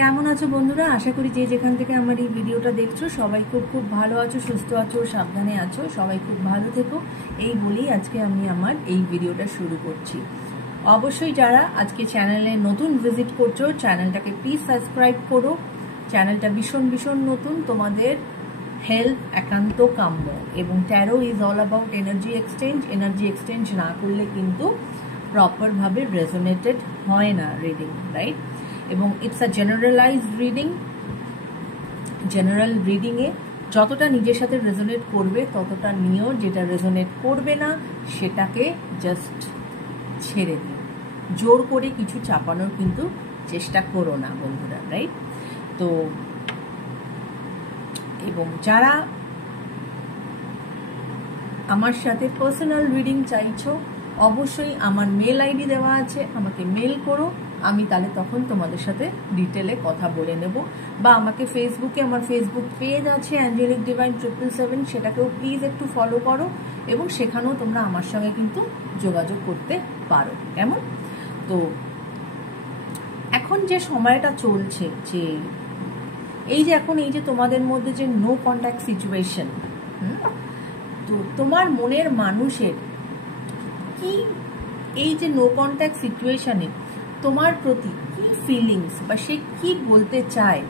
কেমন আছো বন্ধুরা? আশা করি যে যেখান থেকে আমার এই ভিডিওটা দেখছো সবাই খুব ভালো আছো, সুস্থ আছো, সাবধানে আছো। সবাই খুব ভালো থেকো এই বলেই আজকে আমি আমার এই ভিডিওটা শুরু করছি। অবশ্যই যারা আজকে চ্যানেলে নতুন ভিজিট করছো, চ্যানেলটাকে প্লিজ সাবস্ক্রাইব করো। চ্যানেলটা ভীষণ নতুন, তোমাদের হেল্প একান্ত কাম্য। এবং tarot is all about energy exchange. Energy exchange না করলে কিন্তু প্রপারভাবে রেজোনেটেড হয় না রিডিং, রাইট? এবং it's a generalized reading. General রিডিংয়ে যতটা নিজের সাথে রেজোনেট করবে ততটা নিয়েও, যেটা রেজোনেট করবে না সেটাকে জাস্ট ছেড়ে দিও। জোর করে কিছু চাপানোর কিন্তু চেষ্টা করো না বন্ধুরা, রাইট? তো এবং যারা আমার সাথে পার্সোনাল রিডিং চাইছো, অবশ্যই আমার মেল আইডি দেওয়া আছে, আমাকে মেল করো। আমি তাহলে তখন তোমাদের সাথে ডিটেলে কথা বলে নেব। বা আমাকে ফেসবুকে, আমার ফেসবুক পেজ আছে অ্যাঞ্জেলিক ডিভাইন 777, সেটাকেও প্লিজ একটু ফলো করো এবং সেখানেও তোমরা আমার সঙ্গে কিন্তু যোগাযোগ করতে পারো। কেমন? তো এখন যে সময়টা চলছে, যে এই যে তোমাদের মধ্যে যে নো কন্ট্যাক্ট সিচুয়েশন, তো তোমার মনের মানুষের কি এই যে নো কন্ট্যাক্ট সিচুয়েশনে তোমার প্রতি কি ফিলিংস বা সে কি বলতে চায়,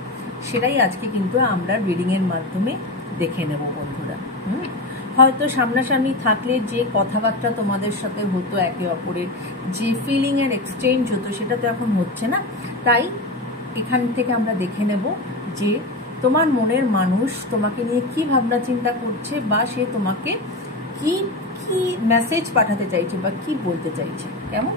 সেটাই আজকে কিন্তু আমরা রিডিংয়ের মাধ্যমে দেখে নেব বন্ধুরা। হয়তো সামনাসামনি থাকলে যে কথাবার্তা তোমাদের সাথে হতো, একে অপরের যে ফিলিংয়ের এক্সচেঞ্জ হতো, সেটা তো এখন হচ্ছে না। তাই এখান থেকে আমরা দেখে নেব যে তোমার মনের মানুষ তোমাকে নিয়ে কি ভাবনা চিন্তা করছে, বা সে তোমাকে কি কি মেসেজ পাঠাতে চাইছে বা কি বলতে চাইছে। কেমন?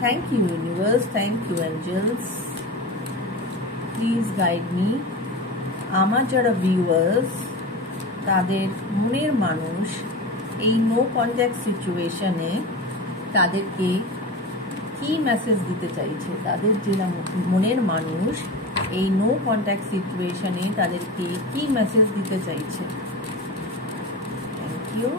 Thank you universe, thank you angels, please guide me. আমার যারা ভিউয়ার্স, তাদের মনের মানুষ এই নো কন্ট্যাক্ট সিচুয়েশনে তাদেরকে কি মেসেজ দিতে চাইছে, তাদের যে মনের মানুষ এই নো কন্ট্যাক্ট সিচুয়েশনে তাদেরকে কি মেসেজ দিতে চাইছে। Thank you.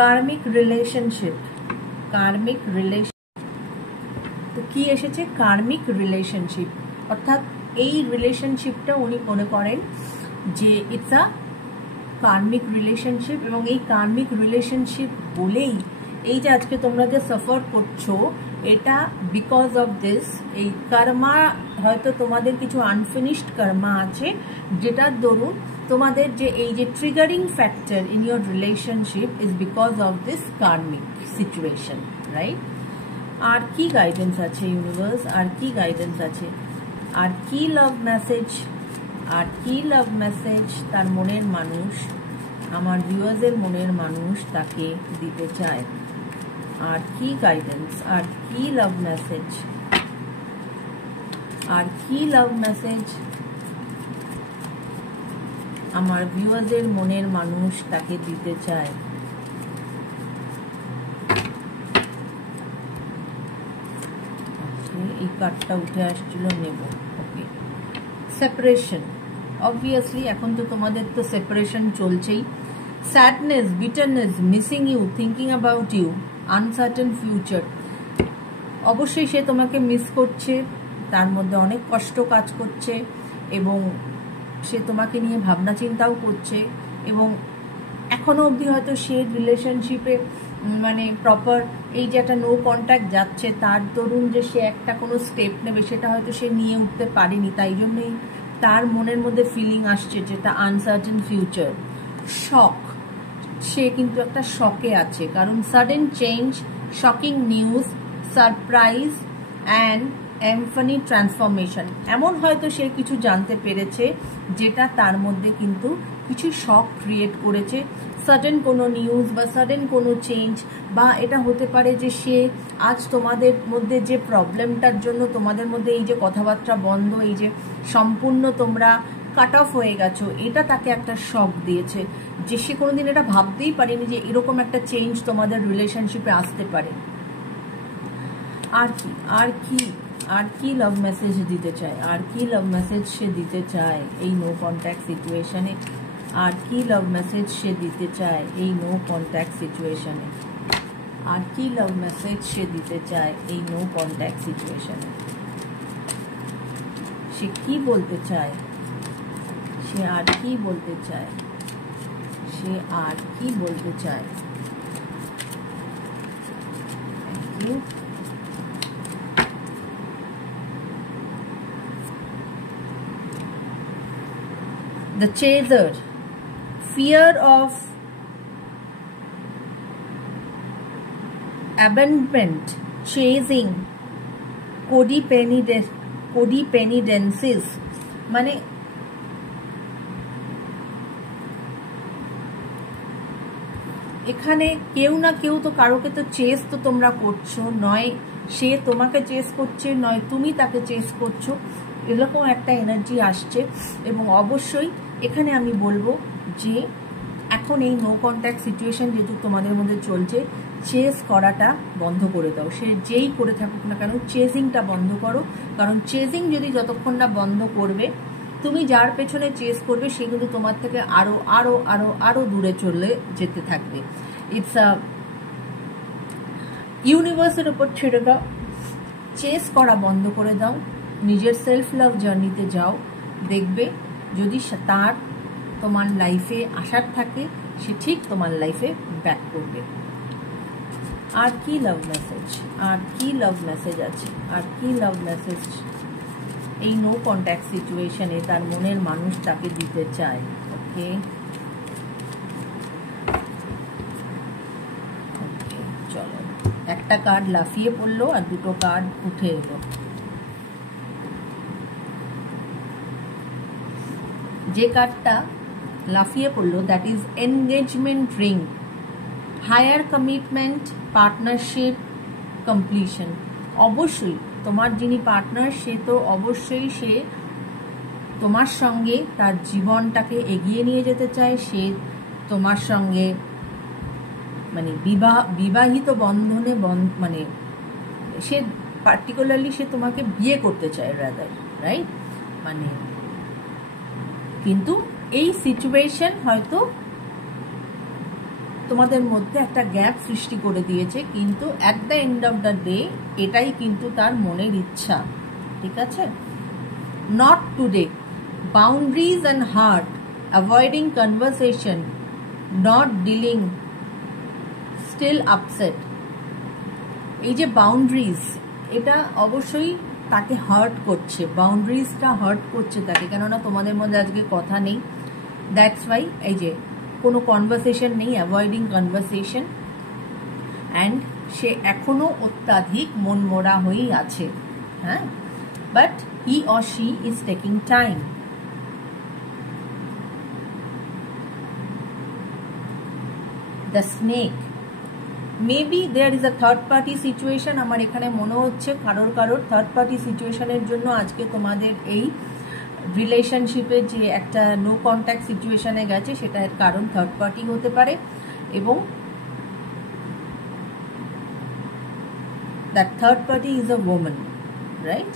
Karmic relationship, karmic relation. তো কি এসেছে? কার্মিক রিলেশনশিপ, অর্থাৎ এই রিলেশনশিপটা উনি মনে করেন যে ইটস আ কার্মিক রিলেশনশিপ। এবং এই কার্মিক রিলেশনশিপ বলেই এই যে আজকে তোমরা যে সাফার করছো, এটা বিকজ অফ দিস। এই কর্মা, হয়তো তোমাদের কিছু আনফিনিশড কর্মা আছে, যেটার দরুন তোমাদের যে এই যে triggering factor in your relationship is because of this karmic situation, right? আর কি গাইডেন্স আছে ইউনিভার্স? আর কি গাইডেন্স আছে? আর কি লাভ মেসেজ? আর কি লাভ মেসেজ তার মনের মানুষ, আমার ভিউয়ার্সের মনের মানুষ তাকে দিতে চায়? আর কি গাইডেন্স? আর কি লাভ মেসেজ? আর কি লাভ মেসেজ আমার ভিউয়ার্সের মনের মানুষ তাকে দিতে চায়? এই কার্ডটা উঠে আসছিল, নেব। ওকে, সেপারেশন। অবভিয়াসলি এখন তো তোমাদের তো সেপারেশন চলছেই। Sadness, bitterness, missing you, thinking about you, uncertain future. অবশ্যই সে তোমাকে মিস করছে, তার মধ্যে অনেক কষ্ট কাজ করছে এবং সে তোমাকে নিয়ে ভাবনা চিন্তাও করছে। এবং এখনো অবধি হয়তো সে রিলেশনশিপে মানে প্রপার এই যে একটা নো কন্ট্যাক্ট যাচ্ছে, তার দরুন যে সে একটা কোনো স্টেপ নেবে সেটা হয়তো সে নিয়ে উঠতে পারেনি। তাই জন্যই তার মনের মধ্যে ফিলিং আসছে যেটা আনসার্টেন ফিউচার, শক। সে কিন্তু একটা শকে আছে, কারণ sudden change, shocking news, surprise and epiphany transformation. এমন হয়তো সে কিছু জানতে পেরেছে যেটা তার মধ্যে কিন্তু কিছু শক ক্রিয়েট করেছে, সাডেন কোনো নিউজ বা সাডেন কোনো চেঞ্জ, বা এটা হতে পারে যে সে আজ তোমাদের মধ্যে যে প্রবলেমটার জন্য তোমাদের মধ্যে এই যে কথাবার্তা বন্ধ, এই যে সম্পূর্ণ তোমরা কাট অফ হয়ে গেছো, এটা তাকে একটা শক দিয়েছে, যে সে কোনোদিন এটা ভাবতেই পারেনি যে এরকম একটা চেঞ্জ তোমাদের রিলেশনশিপে আসতে পারে। আর কি আর কি আর কি লাভ মেসেজ দিতে চায়, আর কি লাভ মেসেজ সে দিতে চায় এই নো কন্ট্যাক্ট সিচুয়েশনে, আর কি লাভ মেসেজ সে দিতে চায় এই নো কন্ট্যাক্ট সিচুয়েশনে, আর কি লাভ মেসেজ সে দিতে চায় এই নো কন্ট্যাক্ট সিচুয়েশনে। সে কি বলতে চায়, সে আর কি বলতে চায়, সে আর কি বলতে চায়। Thank you. The chaser, fear of abandonment, chasing, codependencies, মানে এখানে কেউ না কেউ তো কারোকে তো চেস তো তোমরা করছো, নয় সে তোমাকে চেস করছে, নয় তুমি তাকে চেস করছো, এরকম একটা এনার্জি আসছে। এবং অবশ্যই এখানে আমি বলবো যে এখন এই নো কন্ট্যাক্ট সিচুয়েশন যেহেতু তোমাদের মধ্যে চলছে, চেস করাটা বন্ধ করে দাও। সে যেই করে থাকুক না কেন, চেজিংটা বন্ধ করো। কারণ চেজিং যদি যতক্ষণ না বন্ধ করবে, তুমি যার পেছনে চেস করবে সে কিন্তু তোমার থেকে আরো আরো আরো আরো দূরে চলে যেতে থাকবে। ইটস আ ইউনিভার্সের উপর ছেড়ে দাও, চেস করা বন্ধ করে দাও, নিজের সেলফ লাভ জার্নিতে যাও। দেখবে যদি তার তোমার লাইফে আসার থাকে, সে ঠিক তোমার লাইফে ব্যাক করবে। আর কি লাভ মেসেজ, আর কি লাভ মেসেজ আছে, আর কি লাভ মেসেজ এই নো কন্ট্যাক্ট সিচুয়েশনে তার মনের মানুষ তাকে দিতে চায়। ওকে, চলো, একটা কার্ড লাফিয়ে পড়লো আর দুটো কার্ড উঠে এলো। যে কার্ডটা লাফিয়ে পড়লো, that is engagement ring, higher commitment, partnership, completion. অবশ্যই তোমার যিনি পার্টনার সে তো অবশ্যই সে তোমার সঙ্গে তার জীবনটাকে এগিয়ে নিয়ে যেতে চায়, সে তোমার সঙ্গে মানে বিবাহিত বন্ধনে মানে সে পার্টিকুলারলি সে তোমাকে বিয়ে করতে চায় রাদার, রাইট? মানে কিন্তু এই সিচুয়েশন হয়তো তোমাদের মধ্যে একটা গ্যাপ সৃষ্টি করে দিয়েছে, কিন্তু at the end of the day এটাই কিন্তু তার মনের ইচ্ছা, ঠিক আছে? Not today, boundaries and hurt, avoiding conversation, not dealing, still upset. এই যে বাউন্ডারিজ, এটা অবশ্যই তাকে হার্ট করছে, বাউন্ডারিজটা হার্ট করছে তাকে, কেননা তোমাদের মধ্যে আজকে কথা নেই। দ্যাটস ওয়াই এই যে কোনো কনভারসেশন নেই, অ্যাভয়েডিং কনভারসেশন, অ্যান্ড সে এখনো অত্যাধিক মনমরা হয়েই আছে। হ্যাঁ, but he or she is taking time. The snake, maybe there is a third party situation. আমার এখানে মনে হচ্ছে কারোর থার্ড পার্টি সিচুয়েশনের জন্য আজকে তোমাদের এই রিলেশনশিপের যে একটা নো কন্ট্যাক্ট সিচুয়েশনে গেছে সেটার কারণ থার্ড পার্টি হতে পারে, এবং that third party is a woman, right?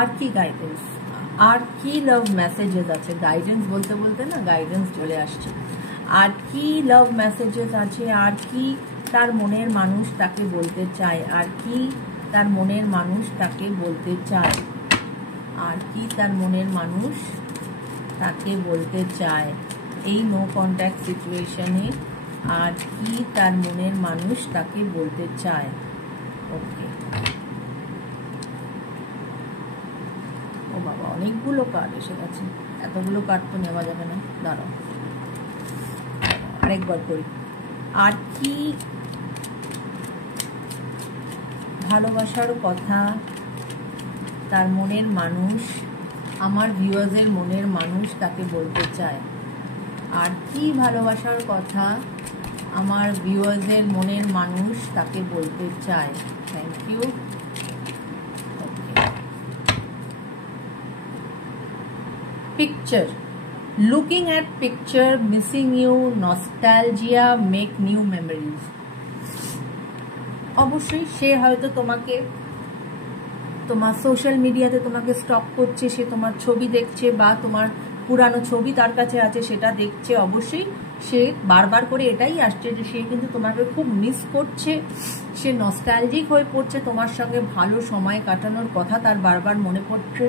আর কি গাইডেন্স, আর কি লাভ মেসেজেস আছে? গাইডেন্স বলতে বলতে না গাইডেন্স চলে আসছে। আর কি লাভ মেসেজেস আছে, আর কি তার মনের মানুষ তাকে বলতে চায়, আর কি তার মনের মানুষ তাকে বলতে চায়, আর কি তার মনের মানুষ তাকে বলতে চায় এই নো কন্ট্যাক্ট সিচুয়েশনে, আর কি তার মনের মানুষ তাকে বলতে চায়। ওকে, ও বাবা, অনেকগুলো কার্ড এসে গেছে, এতগুলো কার্ড তো নেওয়া যাবে না, দাঁড়াও আরেকবার করি। আর কি ভালোবাসার কথা তার মনের মানুষ আমার ভিউয়ার্সের মনের মানুষ তাকে বলতে চায়। আর কি ভালোবাসার কথা আমার ভিউয়ার্সের মনের মানুষ তাকে বলতে চায়। Thank you. Picture, looking at picture, missing you, nostalgia, make new memories। অবশ্যই সে হয়তো তোমাকে তোমার সোশ্যাল মিডিয়াতে তোমাকে স্টক করছে, সে তোমার ছবি দেখছে বা তোমার পুরানো ছবি তার কাছে আছে সেটা দেখছে। অবশ্যই সে বারবার করে এটাই আসছে যে সে কিন্তু তোমাকে খুব মিস করছে, সে নস্টালজিক হয়ে পড়ছে, তোমার সঙ্গে ভালো সময় কাটানোর কথা তার বারবার মনে পড়ছে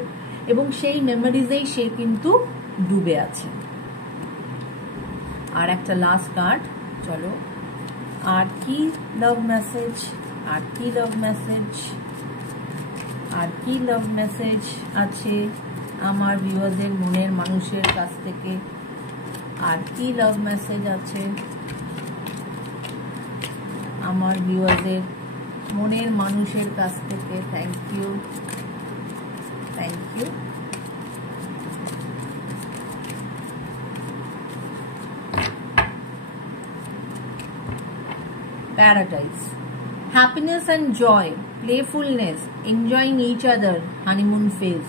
এবং সেই মেমোরিজেই সে কিন্তু ডুবে আছে। আর একটা লাস্ট কার্ড, চলো আর কি লাভ মেসেজ, আর কি লাভ মেসেজ, আর কি লাভ মেসেজ আছে আমার ভিউয়ারদের মনের মানুষের কাছ থেকে, আর কি লাভ মেসেজ আছে আমার ভিউয়ারদের মনের মানুষের কাছ থেকে। Thank you, thank you. Paradise, happiness and joy, playfulness, enjoying each other, honeymoon phase।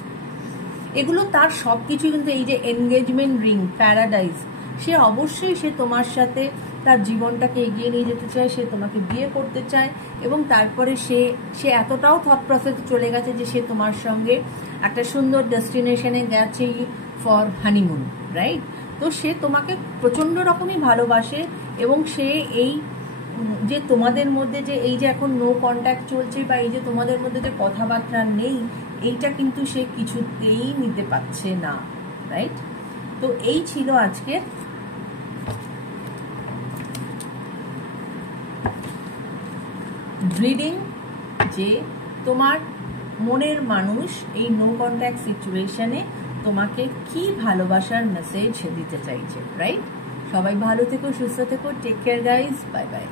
এগুলো তার সবকিছু কিন্তু এই যে এনগেজমেন্ট রিং, প্যারাডাইস, সে অবশ্যই সে তোমার সাথে তার জীবনটাকে এগিয়ে নিয়ে যেতে চায়, সে তোমাকে বিয়ে করতে চায় এবং তারপরে সে এতটাও থট প্রসেসে চলে গেছে যে সে তোমার সঙ্গে একটা সুন্দর ডেস্টিনেশনে গেছে ফর হানিমুন, রাইট? তো সে তোমাকে প্রচন্ড রকমই ভালোবাসে এবং সে এই যে তোমাদের মধ্যে যে এই যে এখন নো কন্ট্যাক্ট চলছে বা এই যে তোমাদের মধ্যে যে কথাবার্তা নেই, এইটা কিন্তু সে কিছুতেই নিতে পারছে না, রাইট? তো এই ছিল আজকে রিডিং, যে তোমার মনের মানুষ এই নো কন্ট্যাক্ট সিচুয়েশনে তোমাকে কি ভালোবাসার মেসেজ দিতে চাইছে, রাইট? সবাই ভালো থেকো, সুস্থ থেকো, take care guys, bye by.